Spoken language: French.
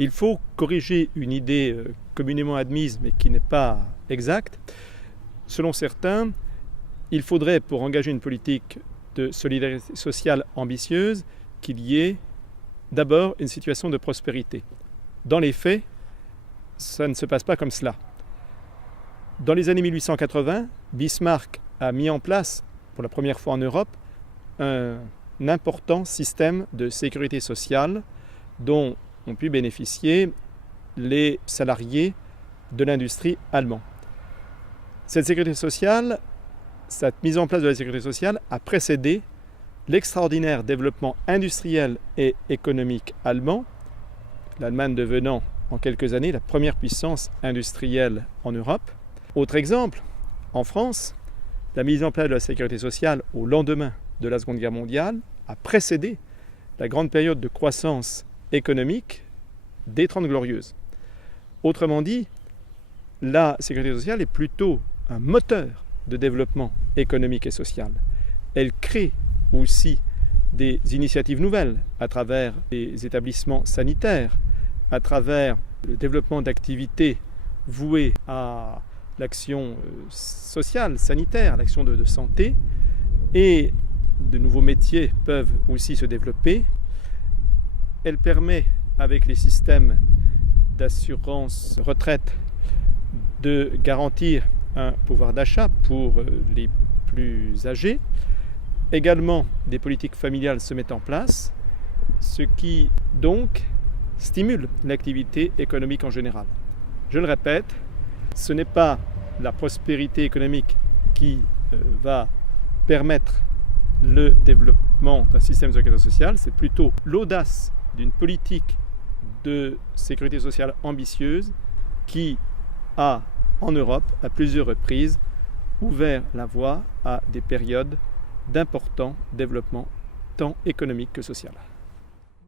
Il faut corriger une idée communément admise mais qui n'est pas exacte. Selon certains, il faudrait, pour engager une politique de solidarité sociale ambitieuse, qu'il y ait d'abord une situation de prospérité. Dans les faits, ça ne se passe pas comme cela. Dans les années 1880, Bismarck a mis en place, pour la première fois en Europe, un important système de sécurité sociale dont ont pu bénéficier les salariés de l'industrie allemande. Cette sécurité sociale, cette mise en place de la sécurité sociale a précédé l'extraordinaire développement industriel et économique allemand, l'Allemagne devenant en quelques années la première puissance industrielle en Europe. Autre exemple, en France, la mise en place de la sécurité sociale au lendemain de la Seconde Guerre mondiale a précédé la grande période de croissance économique des Trente Glorieuses. Autrement dit, la sécurité sociale est plutôt un moteur de développement économique et social. Elle crée aussi des initiatives nouvelles à travers les établissements sanitaires, à travers le développement d'activités vouées à l'action sociale, sanitaire, l'action de santé, et de nouveaux métiers peuvent aussi se développer. Elle permet, avec les systèmes d'assurance retraite, de garantir un pouvoir d'achat pour les plus âgés. Également, des politiques familiales se mettent en place, ce qui donc stimule l'activité économique en général. Je le répète, ce n'est pas la prospérité économique qui va permettre le développement d'un système de sécurité sociale, c'est plutôt l'audace d'une politique de sécurité sociale ambitieuse qui a, en Europe, à plusieurs reprises, ouvert la voie à des périodes d'important développement tant économique que social.